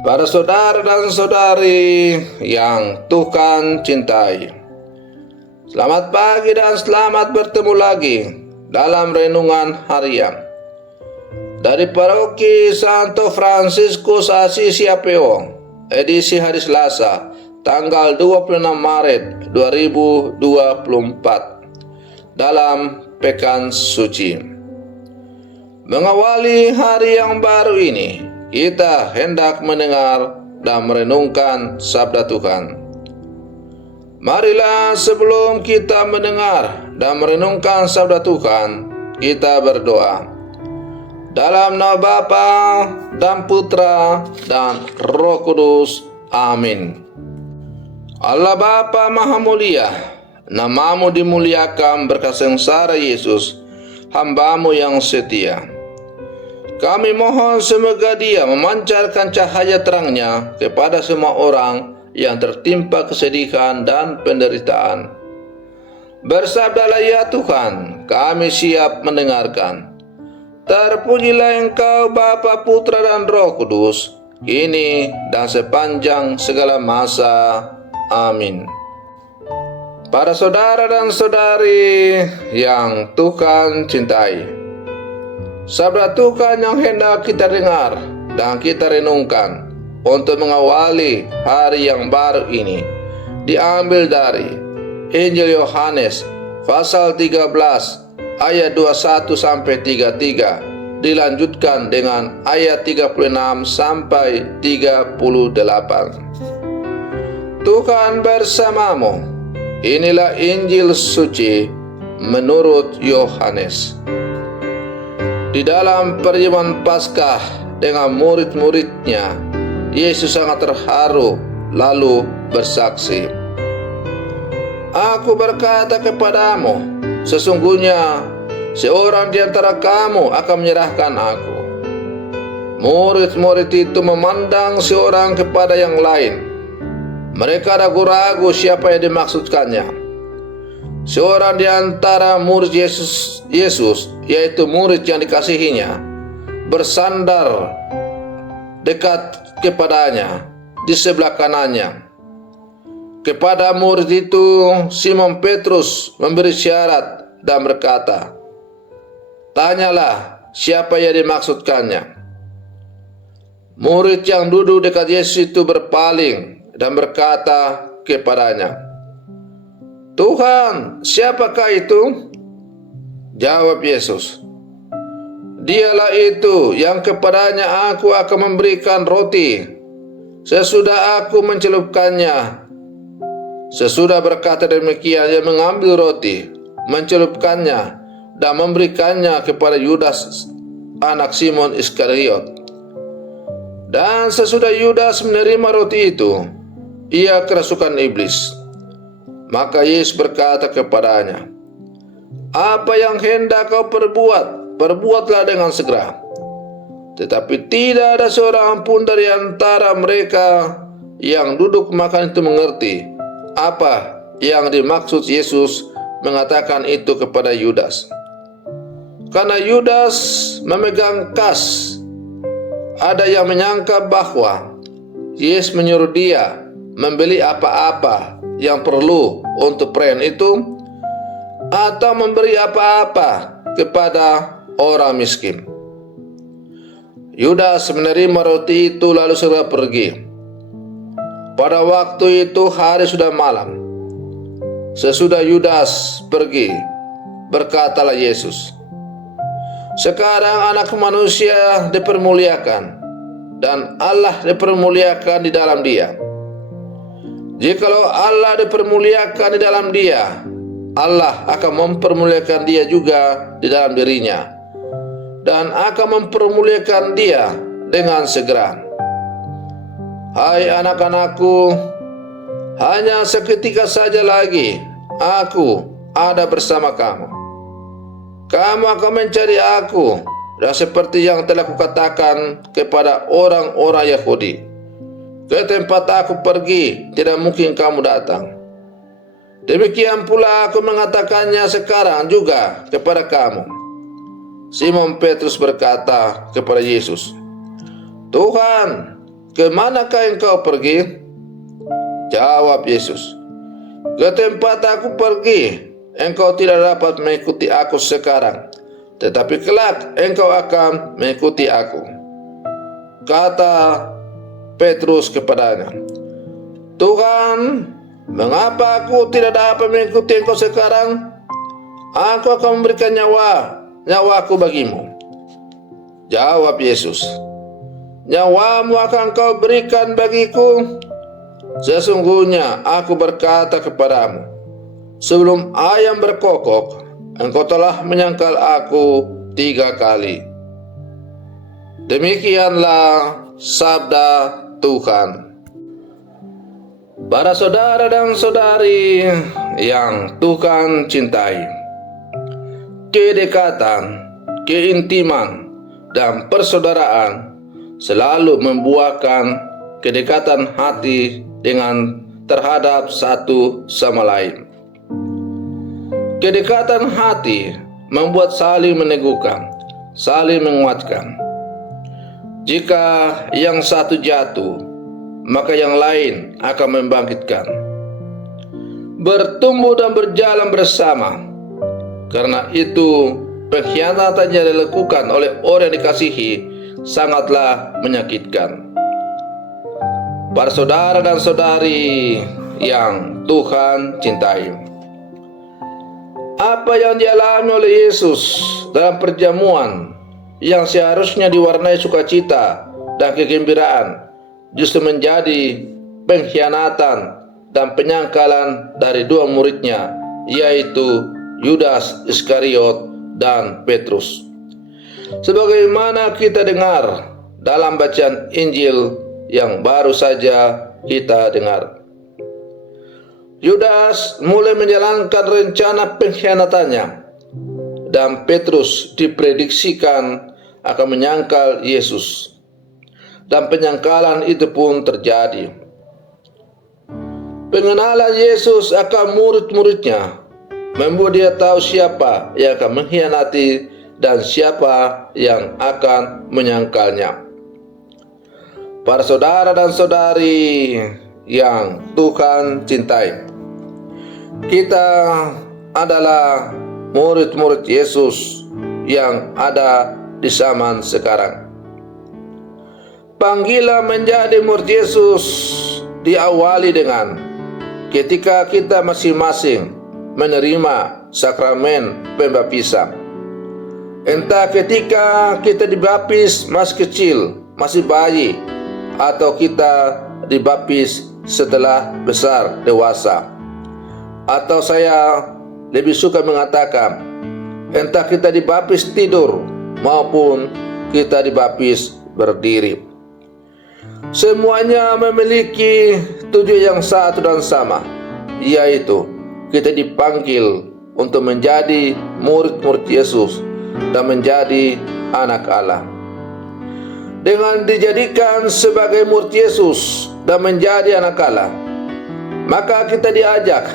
Para saudara dan saudari yang Tuhan cintai, selamat pagi dan selamat bertemu lagi dalam renungan harian dari Paroki Santo Fransiskus Assisi APO, edisi hari Selasa, tanggal 26 Maret 2024, dalam Pekan Suci. Mengawali hari yang baru ini, kita hendak mendengar dan merenungkan sabda Tuhan. Marilah sebelum kita mendengar dan merenungkan sabda Tuhan, kita berdoa. Dalam nama Bapa dan Putra dan Roh Kudus. Amin. Allah Bapa Maha Mulia, namamu dimuliakan berkat sengsara Yesus, hamba-Mu yang setia. Kami mohon semoga Dia memancarkan cahaya terang-Nya kepada semua orang yang tertimpa kesedihan dan penderitaan. Bersabdalah ya Tuhan, kami siap mendengarkan. Terpujilah Engkau Bapa, Putra dan Roh Kudus, kini dan sepanjang segala masa. Amin. Para saudara dan saudari yang Tuhan cintai, sabda Tuhan yang hendak kita dengar dan kita renungkan untuk mengawali hari yang baru ini diambil dari Injil Yohanes pasal 13 ayat 21 sampai 33, dilanjutkan dengan ayat 36 sampai 38. Tuhan bersamamu. Inilah Injil suci menurut Yohanes. Di dalam perjamuan Paskah dengan murid-muridnya, Yesus sangat terharu lalu bersaksi, "Aku berkata kepadamu, sesungguhnya seorang di antara kamu akan menyerahkan aku." Murid-murid itu memandang seorang kepada yang lain. Mereka ragu-ragu siapa yang dimaksudkannya. Seorang di antara murid Yesus, yaitu murid yang dikasihinya, bersandar dekat kepadanya di sebelah kanannya. Kepada murid itu, Simon Petrus memberi syarat dan berkata, "Tanyalah siapa yang dimaksudkannya." Murid yang duduk dekat Yesus itu berpaling dan berkata kepadanya, "Tuhan, siapakah itu?" Jawab Yesus, "Dialah itu yang kepadanya aku akan memberikan roti sesudah aku mencelupkannya." Sesudah berkata demikian, ia mengambil roti, mencelupkannya, dan memberikannya kepada Yudas, anak Simon Iskariot. Dan sesudah Yudas menerima roti itu, ia kerasukan iblis. Maka Yesus berkata kepadanya, "Apa yang hendak kau perbuat, perbuatlah dengan segera." Tetapi tidak ada seorang pun dari antara mereka yang duduk makan itu mengerti apa yang dimaksud Yesus mengatakan itu kepada Yudas. Karena Yudas memegang kas, ada yang menyangka bahwa Yesus menyuruh dia membeli apa-apa yang perlu untuk perayaan itu, atau memberi apa-apa kepada orang miskin. Yudas menerima roti itu lalu segera pergi. Pada waktu itu hari sudah malam. Sesudah Yudas pergi, berkatalah Yesus, "Sekarang Anak Manusia dipermuliakan, dan Allah dipermuliakan di dalam Dia. Jikalau Allah dipermuliakan di dalam Dia, Allah akan mempermuliakan Dia juga di dalam dirinya, dan akan mempermuliakan Dia dengan segera. Hai anak-anakku, hanya seketika saja lagi aku ada bersama kamu. Kamu akan mencari aku, dan seperti yang telah kukatakan kepada orang-orang Yahudi, ke tempat aku pergi tidak mungkin kamu datang. Demikian pula aku mengatakannya sekarang juga kepada kamu." Simon Petrus berkata kepada Yesus, "Tuhan, kemanakah engkau pergi? Jawab Yesus, ke tempat aku pergi, engkau tidak dapat mengikuti aku sekarang, tetapi kelak engkau akan mengikuti aku. Kata Petrus kepadanya, Tuhan, mengapa aku tidak dapat mengikuti engkau sekarang? Aku akan memberikan nyawaku bagimu. Jawab Yesus, nyawamu akan kau berikan bagiku? Sesungguhnya aku berkata kepadamu, sebelum ayam berkokok, engkau telah menyangkal aku 3 kali. Demikianlah sabda Tuhan. Para saudara dan saudari yang Tuhan cintai, kedekatan, keintiman, dan persaudaraan selalu membuahkan kedekatan hati dengan terhadap satu sama lain. Kedekatan hati membuat saling meneguhkan, saling menguatkan. Jika yang satu jatuh, maka yang lain akan membangkitkan. Bertumbuh dan berjalan bersama. Karena itu, pengkhianatan yang dilakukan oleh orang yang dikasihi sangatlah menyakitkan. Para saudara dan saudari yang Tuhan cintai, apa yang dialami oleh Yesus dalam perjamuan yang seharusnya diwarnai sukacita dan kegembiraan justru menjadi pengkhianatan dan penyangkalan dari 2 muridnya, yaitu Yudas Iskariot dan Petrus. Sebagaimana kita dengar dalam bacaan Injil yang baru saja kita dengar, Yudas mulai menjalankan rencana pengkhianatannya, dan Petrus diprediksikan akan menyangkal Yesus. Dan penyangkalan itu pun terjadi. Pengenalan Yesus akan murid-muridnya membuat dia tahu siapa yang akan mengkhianati dan siapa yang akan menyangkalnya. Para saudara dan saudari yang Tuhan cintai, kita adalah murid-murid Yesus yang ada di zaman sekarang. Panggilan menjadi murid Yesus diawali dengan ketika kita masing-masing menerima sakramen pembaptisan. Entah ketika kita dibaptis masih kecil, masih bayi, atau kita dibaptis setelah besar dewasa. Atau saya lebih suka mengatakan, entah kita dibaptis tidur maupun kita dibaptis berdiri. Semuanya memiliki tujuan yang satu dan sama, yaitu kita dipanggil untuk menjadi murid-murid Yesus dan menjadi anak Allah. Dengan dijadikan sebagai murid Yesus dan menjadi anak Allah, maka kita diajak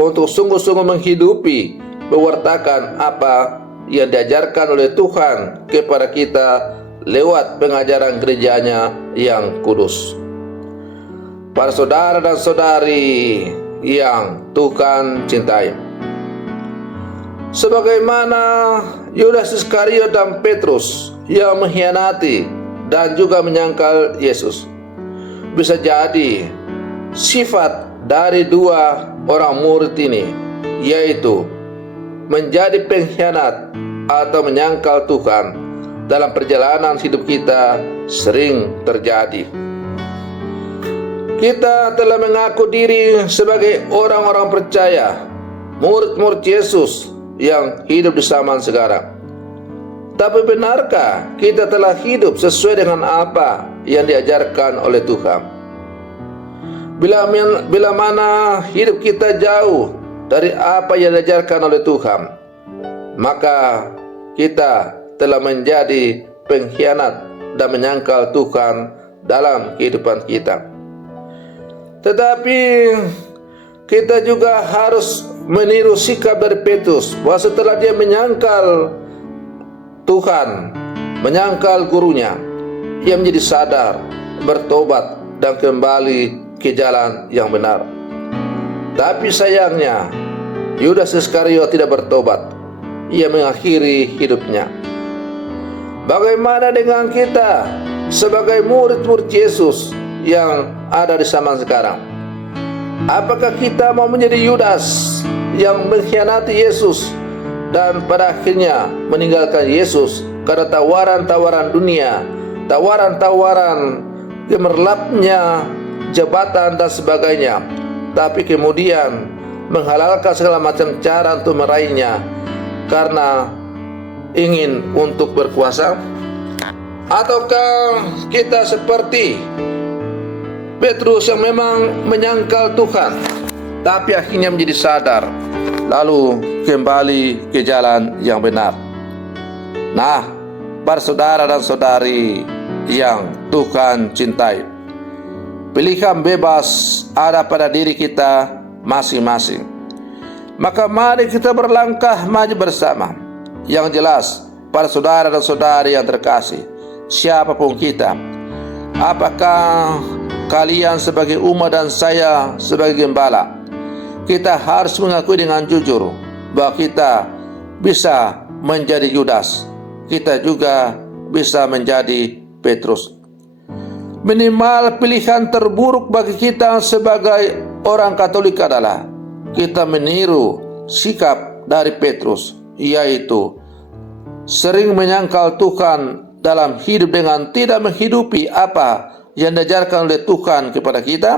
untuk sungguh-sungguh menghidupi, mewartakan apa yang diajarkan oleh Tuhan kepada kita lewat pengajaran gerejanya yang kudus. Para saudara dan saudari yang Tuhan cintai, sebagaimana Yudas Iskariot dan Petrus yang mengkhianati dan juga menyangkal Yesus, bisa jadi sifat dari 2 orang murid ini, yaitu menjadi pengkhianat atau menyangkal Tuhan dalam perjalanan hidup kita sering terjadi. Kita telah mengaku diri sebagai orang-orang percaya, murid-murid Yesus yang hidup di zaman sekarang. Tapi benarkah kita telah hidup sesuai dengan apa yang diajarkan oleh Tuhan? Bila mana hidup kita jauh dari apa yang diajarkan oleh Tuhan, maka kita telah menjadi pengkhianat dan menyangkal Tuhan dalam kehidupan kita. Tetapi kita juga harus meniru sikap dari Petrus, bahwa setelah dia menyangkal Tuhan, menyangkal gurunya, ia menjadi sadar bertobat dan kembali ke jalan yang benar. Tapi sayangnya, Yudas Iskariot tidak bertobat. Ia mengakhiri hidupnya. Bagaimana dengan kita sebagai murid-murid Yesus yang ada di zaman sekarang? Apakah kita mau menjadi Yudas yang mengkhianati Yesus dan pada akhirnya meninggalkan Yesus karena tawaran-tawaran dunia, tawaran-tawaran gemerlapnya jabatan dan sebagainya, tapi kemudian menghalalkan segala macam cara untuk meraihnya karena ingin untuk berkuasa? Ataukah kita seperti Petrus yang memang menyangkal Tuhan, tapi akhirnya menjadi sadar, lalu kembali ke jalan yang benar? Nah, para saudara dan saudari yang Tuhan cintai, pilihan bebas ada pada diri kita masing-masing. Maka mari kita berlangkah maju bersama. Yang jelas, para saudara dan saudari yang terkasih, siapapun kita, apakah kalian sebagai umat dan saya sebagai gembala, kita harus mengakui dengan jujur bahwa kita bisa menjadi Yudas, kita juga bisa menjadi Petrus. Minimal pilihan terburuk bagi kita sebagai orang Katolik adalah kita meniru sikap dari Petrus, yaitu sering menyangkal Tuhan dalam hidup dengan tidak menghidupi apa yang diajarkan oleh Tuhan kepada kita,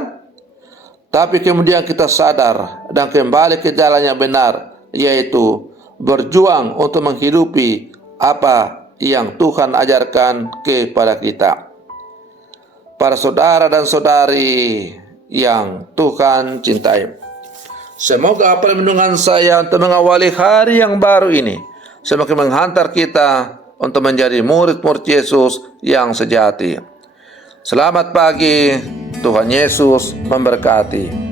tapi kemudian kita sadar dan kembali ke jalan yang benar, yaitu berjuang untuk menghidupi apa yang Tuhan ajarkan kepada kita. Para saudara dan saudari yang Tuhan cintai, semoga perlindungan saya untuk mengawali hari yang baru ini semakin menghantar kita untuk menjadi murid-murid Yesus yang sejati. Selamat pagi, Tuhan Yesus memberkati.